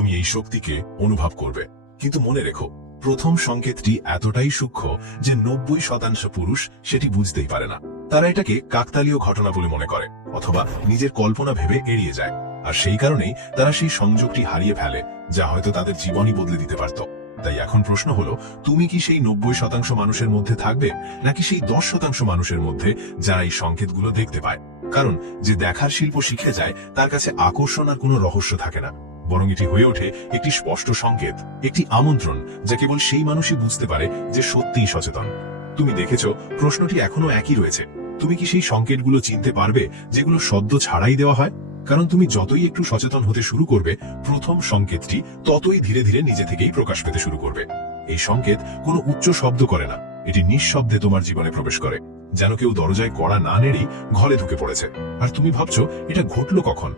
তুমি এই শক্তিকে অনুভব করবে। কিন্তু মনে রেখো, প্রথম সংকেতটি এতটাই সূক্ষ্ম যে 90% পুরুষ সেটি বুঝতেই পারে না। তারা এটাকে কাকতালীয় ঘটনা বলে মনে করে অথবা নিজের কল্পনা ভেবে এড়িয়ে যায়। আর সেই কারণেই তারা সেই সংযোগটি হারিয়ে ফেলে, যা হয়তো তাদের জীবনই বদলে দিতে পারত। তাই এখন প্রশ্ন হলো, তুমি কি সেই 90% মানুষের মধ্যে থাকবে, নাকি সেই 10% মানুষের মধ্যে যারা এই সংকেতগুলো দেখতে পায়? কারণ যে দেখার শিল্প শিখে যায় তার কাছে আকর্ষণ আর কোনো রহস্য থাকে না, বরং এটি হয়ে ওঠে একটি স্পষ্ট সংকেত, একটি আমন্ত্রণ, যা কেবল সেই মানুষই বুঝতে পারে যে সত্যিই সচেতন। তুমি দেখেছ, প্রশ্নটি এখনো একই রয়েছে। তুমি কি সেই সংকেতগুলো চিনতে পারবে যেগুলো সদ্য ছাড়াই দেওয়া হয়? কারণ তুমি যতই একটু সচেতন হতে শুরু করবে, প্রথম সংকেতটি ততই ধীরে ধীরে নিজে থেকেই প্রকাশ পেতে শুরু করবে। এই সংকেত কোনো উচ্চ শব্দ করে না, এটি নিঃশব্দে তোমার জীবনে প্রবেশ করে, যেন কেউ দরজায় কড়া না নেড়েই ঘরে ঢুকে পড়েছে। আর তুমি ভাবছো এটা ঘটলো কখন?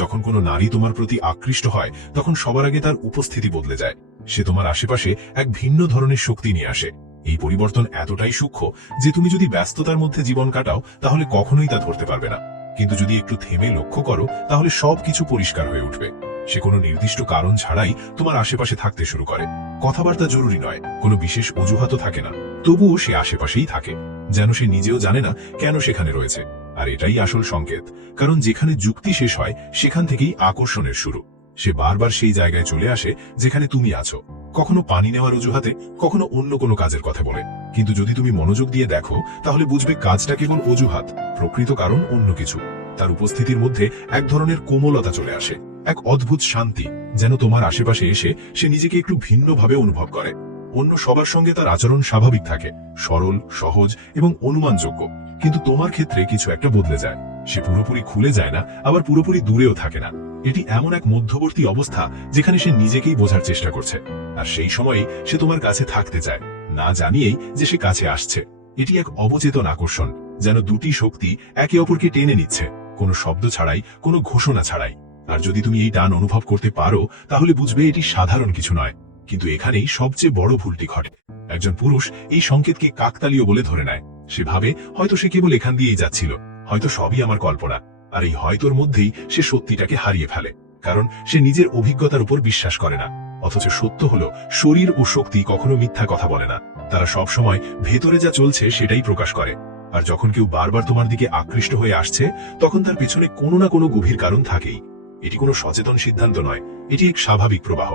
যখন কোনো নারী তোমার প্রতি আকৃষ্ট হয়, তখন সবার আগে তার উপস্থিতি বদলে যায়। সে তোমার আশেপাশে এক ভিন্ন ধরনের শক্তি নিয়ে আসে। এই পরিবর্তন এতটাই সূক্ষ্ম যে তুমি যদি ব্যস্ততার মধ্যে জীবন কাটাও, তাহলে কখনোই তা ধরতে পারবে না। কিন্তু যদি একটু থেমে লক্ষ্য করো, তাহলে সবকিছু পরিষ্কার হয়ে উঠবে। সে কোনো নির্দিষ্ট কারণ ছাড়াই তোমার আশেপাশে থাকতে শুরু করে। কথাবার্তা জরুরি নয়, কোনো বিশেষ অজুহাতও থাকে না, তবুও সে আশেপাশেই থাকে, যেন সে নিজেও জানে না কেন সেখানে রয়েছে। আর এটাই আসল সংকেত, কারণ যেখানে যুক্তি শেষ হয় সেখান থেকেই আকর্ষণের শুরু। সে বারবার সেই জায়গায় চলে আসে যেখানে তুমি আছো, কখনো পানি নেওয়ার অজুহাতে, কখনো অন্য কোনো কাজের কথা বলে। কিন্তু যদি তুমি মনোযোগ দিয়ে দেখো, তাহলে বুঝবে কাজটা কেবল অজুহাত, প্রকৃত কারণ অন্য কিছু। তার উপস্থিতির মধ্যে এক ধরনের কোমলতা চলে আসে, এক অদ্ভুত শান্তি, যেন তোমার আশেপাশে এসে সে নিজেকে একটু ভিন্নভাবে অনুভব করে। অন্য সবার সঙ্গে তার আচরণ স্বাভাবিক থাকে, সরল, সহজ এবং অনুমানযোগ্য। কিন্তু তোমার ক্ষেত্রে কিছু একটা বদলে যায়। সে পুরোপুরি খুলে যায় না, আবার পুরোপুরি দূরেও থাকে না। এটি এমন এক মধ্যবর্তী অবস্থা যেখানে সে নিজেকেই বোঝার চেষ্টা করছে, আর সেই সময়েই সে তোমার কাছে থাকতে চায়, না জানিয়েই যে সে কাছে আসছে। এটি এক অবচেতন আকর্ষণ, যেন দুটি শক্তি একে অপরকে টেনে নিচ্ছে, কোনো শব্দ ছাড়াই, কোনো ঘোষণা ছাড়াই। আর যদি তুমি এই টান অনুভব করতে পারো, তাহলে বুঝবে এটি সাধারণ কিছু নয়। কিন্তু এখানেই সবচেয়ে বড় ভুলটি ঘটে। একজন পুরুষ এই সংকেতকে কাকতালীয় বলে ধরে নেয়। সে ভাবে হয়তো সে কেবল এখান দিয়েই যাচ্ছিল, হয়তো সবই আমার কল্পনা। আর এই হয়তোর মধ্যেই সে সত্যিটাকে হারিয়ে ফেলে, কারণ সে নিজের অভিজ্ঞতার উপর বিশ্বাস করে না। অথচ সত্য হলো, শরীর ও শক্তি কখনো মিথ্যা কথা বলে না, তারা সব সময় ভেতরে যা চলছে সেটাই প্রকাশ করে। আর যখন কেউ বারবার তোমার দিকে আকৃষ্ট হয়ে আসছে, তখন তার পেছনে কোনো না কোনো গভীর কারণ থাকেই। এটি কোনো সচেতন সিদ্ধান্ত নয়, এটি এক স্বাভাবিক প্রবাহ।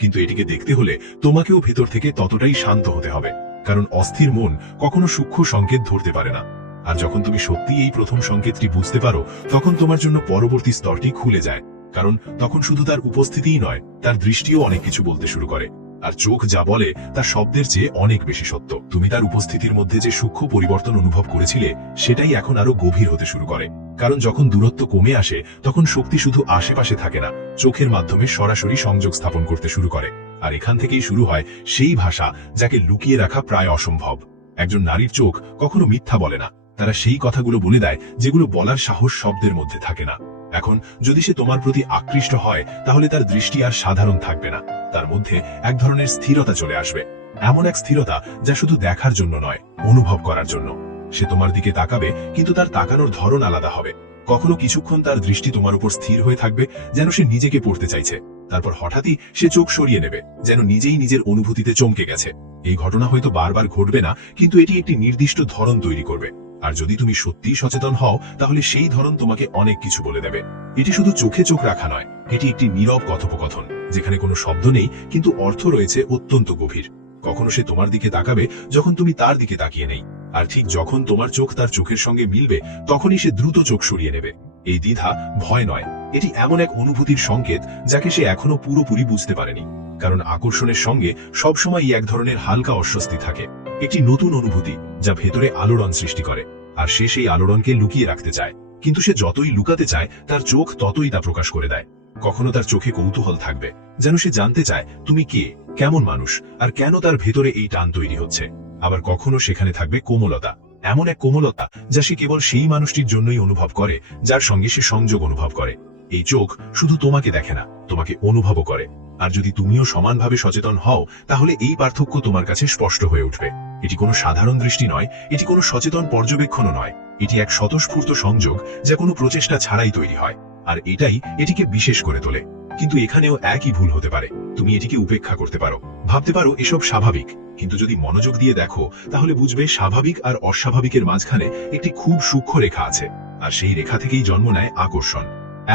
কিন্তু এটিকে দেখতে হলে তোমাকেও ভেতর থেকে ততটাই শান্ত হতে হবে, কারণ অস্থির মন কখনো সূক্ষ্ম সংকেত ধরতে পারে না। আর যখন তুমি সত্যি এই প্রথম সংকেতটি বুঝতে পারো, তখন তোমার জন্য পরবর্তী স্তরটি খুলে যায়। কারণ তখন শুধু তার উপস্থিতিই নয়, তার দৃষ্টিও অনেক কিছু বলতে শুরু করে। আর চোখ যা বলে তা শব্দের চেয়ে অনেক বেশি সত্য। তুমি তার উপস্থিতির মধ্যে যে সূক্ষ্ম পরিবর্তন অনুভব করেছিলে, সেটাই এখন আরো গভীর হতে শুরু করে। কারণ যখন দূরত্ব কমে আসে, তখন শক্তি শুধু আশেপাশে থাকে না, চোখের মাধ্যমে সরাসরি সংযোগ স্থাপন করতে শুরু করে। আর এখান থেকেই শুরু হয় সেই ভাষা যাকে লুকিয়ে রাখা প্রায় অসম্ভব। একজন নারীর চোখ কখনো মিথ্যা বলে না, তারা সেই কথাগুলো বলে দেয় যেগুলো বলার সাহস শব্দের মধ্যে থাকে না। এখন যদি সে তোমার প্রতি আকৃষ্ট হয়, তাহলে তার দৃষ্টি আর সাধারণ থাকবে না, তার মধ্যে এক ধরনের স্থিরতা চলে আসবে। এমন এক স্থিরতা যা শুধু দেখার জন্য নয়, অনুভব করার জন্য। সে তোমার দিকে তাকাবে, কিন্তু তার তাকানোর ধরন আলাদা হবে। কখনো কিছুক্ষণ তার দৃষ্টি তোমার উপর স্থির হয়ে থাকবে, যেন সে নিজেকে পড়তে চাইছে। তারপর হঠাৎই সে চোখ সরিয়ে নেবে, যেন নিজেই নিজের অনুভূতিতে চমকে গেছে। এই ঘটনা হয়তো বারবার ঘটবে না, কিন্তু এটি একটি নির্দিষ্ট ধরন তৈরি করবে। আর যদি তুমি সত্যিই সচেতন হও, তাহলে সেই ধরন তোমাকে অনেক কিছু বলে দেবে। এটি শুধু চোখে চোখ রাখা নয়, এটি একটি নীরব কথোপকথন, যেখানে কোনো শব্দ নেই, কিন্তু অর্থ রয়েছে অত্যন্ত গভীর। কখনো সে তোমার দিকে তাকাবে যখন তুমি তার দিকে তাকিয়ে নেই, আর ঠিক যখন তোমার চোখ তার চোখের সঙ্গে মিলবে, তখনই সে দ্রুত চোখ সরিয়ে নেবে। এই দ্বিধা ভয় নয়, এটি এমন এক অনুভূতির সংকেত যাকে সে এখনো পুরোপুরি বুঝতে পারেনি। কারণ আকর্ষণের সঙ্গে সবসময় এক ধরনের হালকা অস্বস্তি থাকে, একটি নতুন অনুভূতি যা ভেতরে আলোড়ন সৃষ্টি করে। আর সে সেই আলোড়নকে লুকিয়ে রাখতে চায়, কিন্তু সে যতই লুকাতে চায়, তার চোখ ততই তা প্রকাশ করে দেয়। কখনো তার চোখে কৌতূহল থাকবে, যেন সে জানতে চায় তুমি কে, কেমন মানুষ, আর কেন তার ভেতরে এই টান তৈরি হচ্ছে। আবার কখনো সেখানে থাকবে কোমলতা, এমন এক কোমলতা যা সে কেবল সেই মানুষটির জন্যই অনুভব করে যার সঙ্গে সে সংযোগ অনুভব করে। এই চোখ শুধু তোমাকে দেখে না, তোমাকে অনুভবও করে। আর যদি তুমিও সমানভাবে সচেতন হও, তাহলে এই পার্থক্য তোমার কাছে স্পষ্ট হয়ে উঠবে। এটি কোনো সাধারণ দৃষ্টি নয়, এটি কোনো সচেতন পর্যবেক্ষণও নয়, এটি এক স্বতঃস্ফূর্ত সংযোগ যা কোনো প্রচেষ্টা ছাড়াই তৈরি হয়। আর এটাই এটিকে বিশেষ করে তোলে। কিন্তু এখানেও একই ভুল হতে পারে। তুমি এটিকে উপেক্ষা করতে পারো, ভাবতে পারো এসব স্বাভাবিক, কিন্তু যদি মনোযোগ দিয়ে দেখো তাহলে বুঝবে স্বাভাবিক আর অস্বাভাবিকের মাঝখানে একটি খুব সূক্ষ্ম রেখা আছে, আর সেই রেখা থেকেই জন্ম নেয় আকর্ষণ।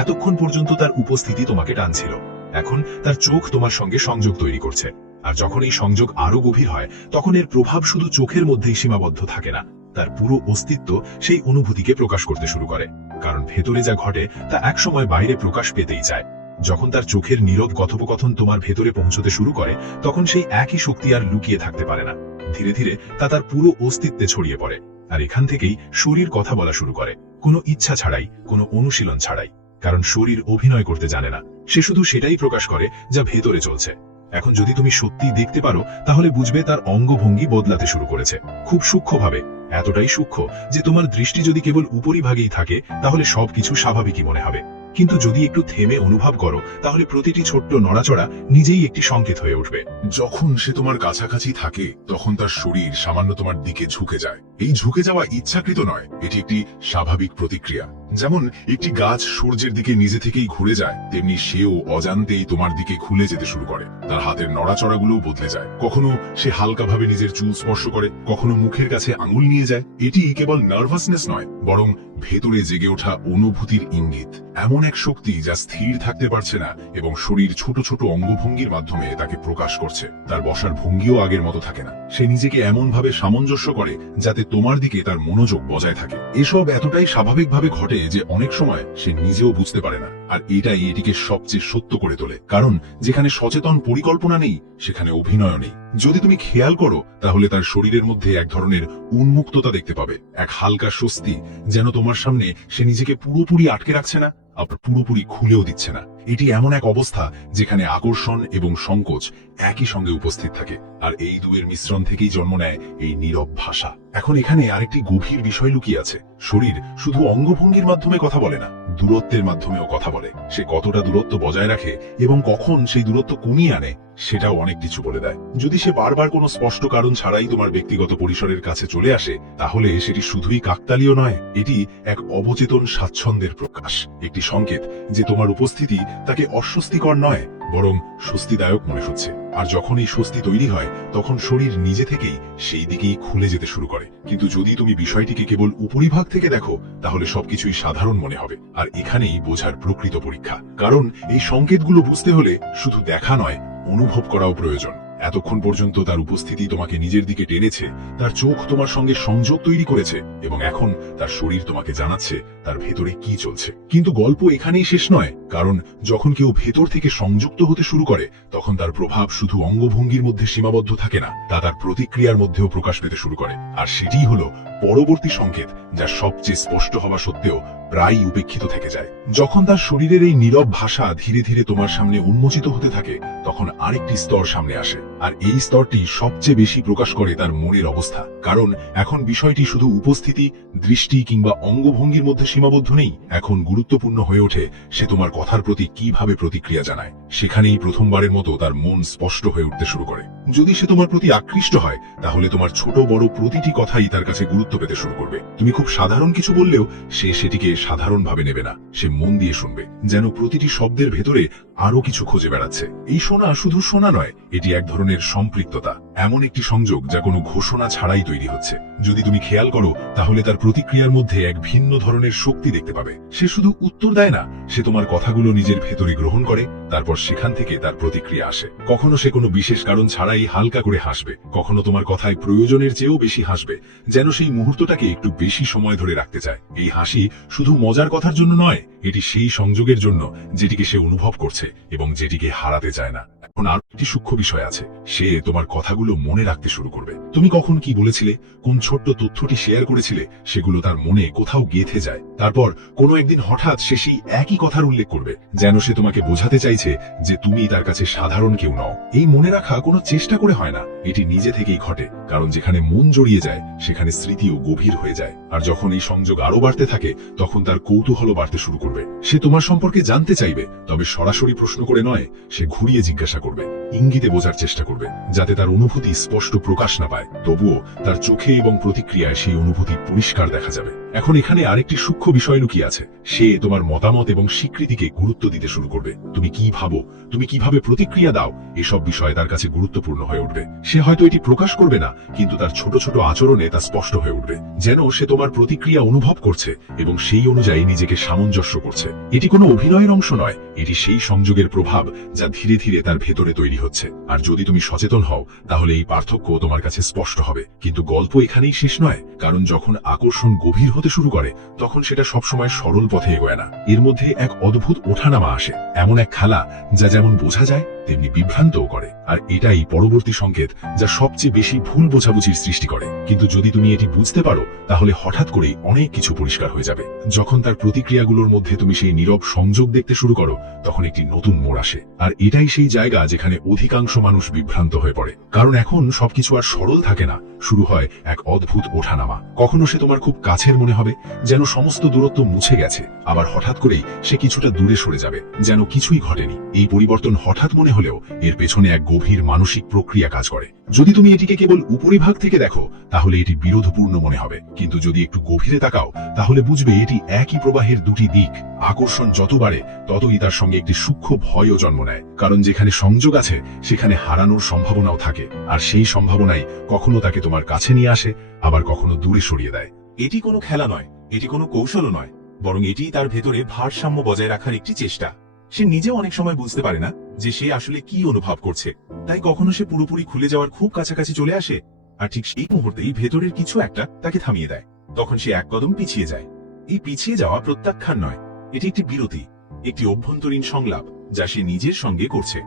এতক্ষণ পর্যন্ত তার উপস্থিতি তোমাকে টানছিল, এখন তার চোখ তোমার সঙ্গে সংযোগ তৈরি করছে। আর যখন এই সংযোগ আরো গভীর হয় তখন এর প্রভাব শুধু চোখের মধ্যেই সীমাবদ্ধ থাকে না, তার পুরো অস্তিত্ব সেই অনুভূতিকে প্রকাশ করতে শুরু করে। কারণ ভেতরে যা ঘটে তা একসময় বাইরে প্রকাশ পেতেই চায়। যখন তার চোখের নীরব কথোপকথন তোমার ভেতরে পৌঁছতে শুরু করে তখন সেই একই শক্তি আর লুকিয়ে থাকতে পারে না, ধীরে ধীরে তা তার পুরো অস্তিত্বে ছড়িয়ে পড়ে। আর এখান থেকেই শরীর কথা বলা শুরু করে, কোনো ইচ্ছা ছাড়াই, কোনো অনুশীলন ছাড়াই। কারণ শরীর অভিনয় করতে জানে না, সে শুধু সেটাই প্রকাশ করে যা ভেতরে চলছে। এখন যদি তুমি সত্যি দেখতে পারো তাহলে বুঝবে তার অঙ্গভঙ্গি বদলাতে শুরু করেছে, খুব সূক্ষ্মভাবে, এতটাই সূক্ষ্ম যে তোমার দৃষ্টি যদি কেবল উপরিভাগেই থাকে তাহলে সবকিছু স্বাভাবিকই মনে হবে। কিন্তু যদি একটু থেমে অনুভব করো তাহলে প্রতিটি ছোট্ট নড়াচড়া নিজেই একটি সংকেত হয়ে উঠবে। যখন সে তোমার কাছাকাছি থাকে তখন তার শরীর সামান্য তোমার দিকে ঝুঁকে যায়। এই ঝুঁকে যাওয়া ইচ্ছাকৃত নয়, এটি একটি স্বাভাবিক প্রতিক্রিয়া। যেমন একটি গাছ সূর্যের দিকে নিজে থেকেই ঘুরে যায়, তেমনি সেও অজান্তেই তোমার দিকে খুলে যেতে শুরু করে। তার হাতের নড়াচড়াগুলোও বদলে যায়, কখনো সে হালকাভাবে নিজের চুল স্পর্শ করে, কখনো মুখের কাছে আঙুল নিয়ে যায়। এটি কেবল নার্ভাসনেস নয়, বরং ভেতরে জেগে ওঠা অনুভূতির ইঙ্গিত। এমন এক শক্তি যা স্থির থাকতে পারছে না এবং শরীর ছোট ছোট অঙ্গভঙ্গির মাধ্যমে তাকে প্রকাশ করছে। তার বসার ভঙ্গিও আগের মতো থাকে না, সে নিজেকে এমন ভাবে সামঞ্জস্য করে যাতে তোমার দিকে তার মনোযোগ বজায় থাকে। এসব এতটাই স্বাভাবিকভাবে ঘটে যে অনেক সময় সে নিজেও বুঝতে পারে না। আর এটাই এটিকে সবচেয়ে সত্য করে তোলে, কারণ যেখানে সচেতন পরিকল্পনা নেই সেখানে অভিনয় নেই। যদি তুমি খেয়াল করো তাহলে তার শরীরের মধ্যে এক ধরনের উন্মুক্ততা দেখতে পাবে, এক হালকা স্বস্তি, যেন তোমার সামনে সে নিজেকে পুরোপুরি আটকে রাখছে না, আবার পুরোপুরি খুলেও দিচ্ছে না। এটি এমন এক অবস্থা যেখানে আকর্ষণ এবং সংকোচ একই সঙ্গে উপস্থিত থাকে, আর এই দুয়ের মিশ্রণ থেকেই জন্ম নেয় এই নীরব ভাষা। এখন এখানে আরেকটি গভীর বিষয় লুকিয়ে আছে। শরীর শুধু অঙ্গভঙ্গির মাধ্যমে কথা বলে না, দূরত্বের মাধ্যমেও কথা বলে। সে কতটা দূরত্ব বজায় রাখে এবং কখন সেই দূরত্ব কমিয়ে আনে সেটাও অনেক কিছু বলে দেয়। যদি সে বারবার কোনো স্পষ্ট কারণ ছাড়াই তোমার ব্যক্তিগত পরিসরের কাছে চলে আসে তাহলে সেটি শুধুই কাকতালীয় নয়, এটি এক অবচেতন স্বাচ্ছন্দ্যের প্রকাশ, একটি সংকেত যে তোমার উপস্থিতি তাকে অস্বস্তিকর নয় বরং স্বস্তিদায়ক মনে হচ্ছে। আর যখন এই স্বস্তি তৈরি হয় তখন শরীর নিজে থেকেই সেই দিকেই খুলে যেতে শুরু করে। কিন্তু যদি তুমি বিষয়টিকে কেবল উপরিভাগ থেকে দেখো তাহলে সবকিছুই সাধারণ মনে হবে। আর এখানেই বোঝার প্রকৃত পরীক্ষা, কারণ এই সংকেতগুলো বুঝতে হলে শুধু দেখা নয়, অনুভব করাও প্রয়োজন। এতক্ষণ পর্যন্ত তার উপস্থিতি তোমাকে নিজের দিকে টেনেছে, তার চোখ তোমার সঙ্গে সংযোগ তৈরি করেছে এবং এখন তার শরীর তোমাকে জানাচ্ছে তার ভেতরে কি চলছে। কিন্তু গল্প এখানেই শেষ নয়, কারণ যখন কেউ ভেতর থেকে সংযুক্ত হতে শুরু করে তখন তার প্রভাব শুধু অঙ্গভঙ্গির মধ্যে সীমাবদ্ধ থাকে না, তা তার প্রতিক্রিয়ার মধ্যেও প্রকাশ পেতে শুরু করে। আর সেটিই হলো পরবর্তী সংকেত, যা সবচেয়ে স্পষ্ট হওয়া সত্ত্বেও প্রায়ই উপেক্ষিত থেকে যায়। যখন তার শরীরের এই নীরব ভাষা ধীরে ধীরে তোমার সামনে উন্মোচিত হতে থাকে তখন আরেকটি স্তর সামনে আসে, আর এই স্তরটি সবচেয়ে বেশি প্রকাশ করে তার মনের অবস্থা। কারণ এখন বিষয়টি শুধু উপস্থিতি, দৃষ্টি কিংবা অঙ্গভঙ্গির মধ্যে সীমাবদ্ধ নেই, এখন গুরুত্বপূর্ণ হয়ে ওঠে সে তোমার কথার প্রতি কিভাবে প্রতিক্রিয়া জানায়। সেখানেই প্রথমবারের মতো তার মন স্পষ্ট হয়ে উঠতে শুরু করে। যদি সে তোমার প্রতি আকৃষ্ট হয় তাহলে তোমার ছোট বড় প্রতিটি কথাই তার কাছে গুরুত্ব পেতে শুরু করবে। তুমি খুব সাধারণ কিছু বললেও সে সেটিকে সাধারণভাবে নেবে না, সে মন দিয়ে শুনবে, যেন প্রতিটি শব্দের ভেতরে আরো কিছু খুঁজে বেড়াচ্ছে। এই শোনা শুধু শোনা নয়, এটি এক ধরনের সম্পৃক্ততা, এমন একটি সংযোগ যা কোনো ঘোষণা ছাড়াই তৈরি হচ্ছে। যদি তুমি খেয়াল করো তাহলে তার প্রতিক্রিয়ার মধ্যে এক ভিন্ন ধরনের শক্তি দেখতে পাবে। সে শুধু উত্তর দেয় না, সে তোমার কথাগুলো নিজের ভেতরে গ্রহণ করে, তারপর সেখান থেকে তার প্রতিক্রিয়া আসে। কখনো সে কোনো বিশেষ কারণ ছাড়াই হালকা করে হাসবে, কখনো তোমার কথায় প্রয়োজনের চেয়েও বেশি হাসবে, যেন সেই মুহূর্তটাকে একটু বেশি সময় ধরে রাখতে চায়। এই হাসি শুধু মজার কথার জন্য নয়, এটি সেই সংযোগের জন্য যেটিকে সে অনুভব করছে এবং যেটিকে হারাতে চায় না। এখন আর একটি সূক্ষ্ম বিষয় আছে, সে তোমার কথাগুলো মনে রাখতে শুরু করবে। তুমি কখন কি বলেছিলে, কোন ছোট্ট তথ্যটি শেয়ার করেছিলে, সেগুলো তার মনে কোথাও গেঁথে যায়। তারপর কোনো একদিন হঠাৎ সে সেই একই কথার উল্লেখ করবে, যেন সে তোমাকে বোঝাতে চাইছে যে তুমি তার কাছে সাধারণ কেউ নও। এই মনে রাখা কোনো চেষ্টা করে হয় না, এটি নিজে থেকেই ঘটে, কারণ যেখানে মন জড়িয়ে যায় সেখানে স্মৃতিও গভীর হয়ে যায়। আর যখন এই সংযোগ আরো বাড়তে থাকে তখন তার কৌতূহল বাড়তে শুরু করবে। সে তোমার সম্পর্কে জানতে চাইবে, তবে সরাসরি প্রশ্ন করে নয়, সে ঘুরিয়ে জিজ্ঞাসা করবে, ইঙ্গিতে বোঝার চেষ্টা করবে, যাতে তার অনুভূতি স্পষ্ট প্রকাশ না পায়। তবুও তার চোখে এবং প্রতিক্রিয়ায় সেই অনুভূতি পরিষ্কার দেখা যাবে। এখন এখানে আরেকটি সূক্ষ্ম বিষয় লুকিয়ে আছে। সে তোমার মতামত এবং স্বীকৃতিকে গুরুত্ব দিতে শুরু করবে। তুমি কি ভাবো, তুমি কিভাবে প্রতিক্রিয়া দাও, এসব বিষয় তার কাছে গুরুত্বপূর্ণ হয়ে উঠবে। সে হয়তো এটি প্রকাশ করবে না, কিন্তু তার ছোট ছোট আচরণে তা স্পষ্ট হয়ে উঠবে, যেন সে তোমার প্রতিক্রিয়া অনুভব করছে এবং সেই অনুযায়ী নিজেকে সামঞ্জস্য করছে। এটি কোনো অভিনয়ের অংশ নয়, এটি সেই সংযোগের প্রভাব যা ধীরে ধীরে তার ভেতরে তৈরি হচ্ছে। আর যদি তুমি সচেতন হও, তাহলে এই পার্থক্য তোমার কাছে স্পষ্ট হবে। কিন্তু গল্প এখানেই শেষ নয়, কারণ যখন আকর্ষণ গভীর হতে শুরু করে, তখন সেটা সবসময় সরল পথে এগোয় না। এর মধ্যে এক অদ্ভুত ওঠানামা আসে, এমন এক খেলা যা যেমন বোঝা যায় তেমনি বিভ্রান্তও করে। আর এটাই পরবর্তী সংকেত যা সবচেয়ে বেশি ভুল বোঝাবুঝির সৃষ্টি করে। কিন্তু যদি তুমি এটি বুঝতে পারো, তাহলে হঠাৎ করেই অনেক কিছু পরিষ্কার হয়ে যাবে। যখন তার প্রতিক্রিয়াগুলোর মধ্যে তুমি সেই নীরব সংযোগ দেখতে শুরু করো, তখন একটি নতুন মোড় আসে। আর এটাই সেই জায়গা যেখানে অধিকাংশ মানুষ বিভ্রান্ত হয়ে পড়ে, কারণ এখন সবকিছু আর সরল থাকে না। শুরু হয় এক অদ্ভুত ওঠানামা। কখনো সে তোমার খুব কাছের মনে হবে, যেন সমস্ত দূরত্ব মুছে গেছে। আবার হঠাৎ করেই সে কিছুটা দূরে সরে যাবে, যেন কিছুই ঘটেনি। এই পরিবর্তন হঠাৎ মনে হলেও এর পেছনে এক গভীর মানসিক প্রক্রিয়া কাজ করে। যদি তুমি এটিকে কেবল উপরিভাগ থেকে দেখো, তাহলে এটি বিরোধপূর্ণ মনে হবে, কিন্তু যদি একটু গভীরে তাকাও, তাহলে বুঝবে এটি একই প্রবাহের দুটি দিক। আকর্ষণ যত বাড়ে, ততই তার সঙ্গে একটি সূক্ষ্ম ভয়ও জন্ম নেয়, কারণ যেখানে সংযোগ আছে সেখানে হারানোর সম্ভাবনাও থাকে। আর সেই সম্ভাবনাই কখনো তাকে তোমার কাছে নিয়ে আসে, আবার কখনো দূরে সরিয়ে দেয়। এটি কোনো খেলা নয়, এটি কোনো কৌশলও নয়, বরং এটি তার ভেতরে ভারসাম্য বজায় রাখার একটি চেষ্টা। সে নিজেও অনেক সময় বুঝতে পারে না যে সে আসলে কি অনুভব করছে, তাই কখনো সে পুরোপুরি খুলে যাওয়ার খুব কাছাকাছি চলে আসে, আর ঠিক সেই মুহূর্তেই ভেতরের কিছু একটা তাকে থামিয়ে দেয়। তখন সে এক কদম পিছিয়ে যায়। এই পিছিয়ে যাওয়া প্রত্যাখ্যান নয়, এটি একটি বিরতি, একটি অভ্যন্তরীণ সংলাপ যা সে নিজের সঙ্গে করছে।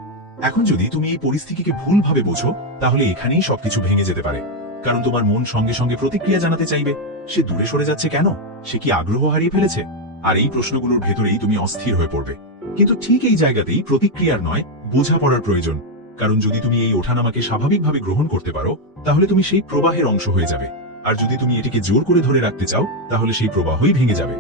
এখন যদি তুমি এই পরিস্থিতিকে ভুলভাবে বোঝো, তাহলে এখানেই সবকিছু ভেঙে যেতে পারে। কারণ তোমার মন সঙ্গে সঙ্গে প্রতিক্রিয়া জানাতে চাইবে। সে দূরে সরে যাচ্ছে কেন? সে কি আগ্রহ হারিয়ে ফেলেছে? আর এই প্রশ্নগুলোর ভেতরেই তুমি অস্থির হয়ে পড়বে। কিন্তু ঠিক এই জায়গাতেই প্রতিক্রিয়ার নয়, বোঝাপড়ার প্রয়োজন। কারণ যদি তুমি এই ওঠানামাকে স্বাভাবিকভাবে গ্রহণ করতে পারো, তাহলে তুমি সেই প্রবাহের অংশ হয়ে যাবে। আর যদি তুমি এটিকে জোর করে ধরে রাখতে চাও, তাহলে সেই প্রবাহই ভেঙে যাবে।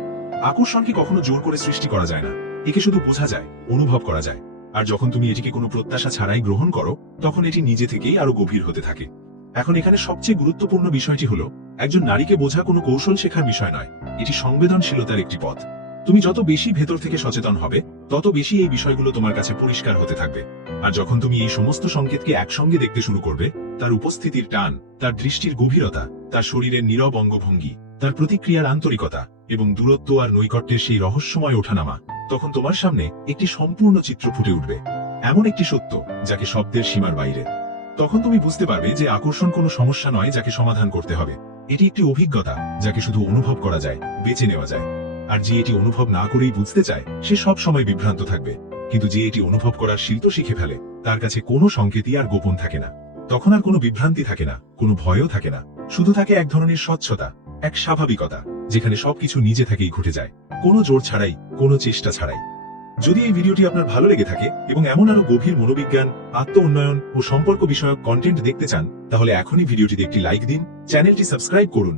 আকর্ষণকে কখনো জোর করে সৃষ্টি করা যায় না, একে শুধু বোঝা যায়, অনুভব করা যায়। আর যখন তুমি এটিকে কোনো প্রত্যাশা ছাড়াই গ্রহণ করো, তখন এটি নিজে থেকেই আরো গভীর হতে থাকে। এখন এখানে সবচেয়ে গুরুত্বপূর্ণ বিষয়টি হলো, একজন নারীকে বোঝা কোনো কৌশল শেখার বিষয় নয়, এটি সংবেদনশীলতার একটি পথ। তুমি যত বেশি ভেতর থেকে সচেতন হবে, তত বেশি এই বিষয়গুলো তোমার কাছে পরিষ্কার হতে থাকবে। আর যখন তুমি এই সমস্ত সংকেতকে একসঙ্গে দেখতে শুরু করবে, তার উপস্থিতির টান, তার দৃষ্টির গভীরতা, তার শরীরের নীরব অঙ্গভঙ্গি, তার প্রতিক্রিয়ার আন্তরিকতা এবং দূরত্ব আর নৈকট্যের সেই রহস্যময় ওঠানামা, তখন তোমার সামনে একটি সম্পূর্ণ চিত্র ফুটে উঠবে। এমন একটি সত্য যাকে শব্দের সীমার বাইরে। তখন তুমি বুঝতে পারবে যে আকর্ষণ কোনো সমস্যা নয় যাকে সমাধান করতে হবে। এটি একটি অভিজ্ঞতা যাকে শুধু অনুভব করা যায়, বেছে নেওয়া যায়। আর যে এটি অনুভব না করেই বুঝতে চায়, সে সব সময় বিভ্রান্ত থাকবে। কিন্তু যে এটি অনুভব করার শিল্প শিখে ফেলে, তার কাছে কোনো সংকেতই আর গোপন থাকে না। তখন আর কোনো বিভ্রান্তি থাকে না, কোনো ভয়ও থাকে না। শুধু থাকে এক ধরনের স্বচ্ছতা, এক স্বাভাবিকতা, যেখানে সবকিছু নিজে থেকেই ঘটে যায়, কোনো জোর ছাড়াই, কোনো চেষ্টা ছাড়াই। যদি এই ভিডিওটি আপনার ভালো লেগে থাকে এবং এমন আরো গভীর মনোবিজ্ঞান, আত্ম উন্নয়ন ও সম্পর্ক বিষয়ক কন্টেন্ট দেখতে চান, তাহলে এখনই ভিডিওটিতে একটি লাইক দিন, চ্যানেলটি সাবস্ক্রাইব করুন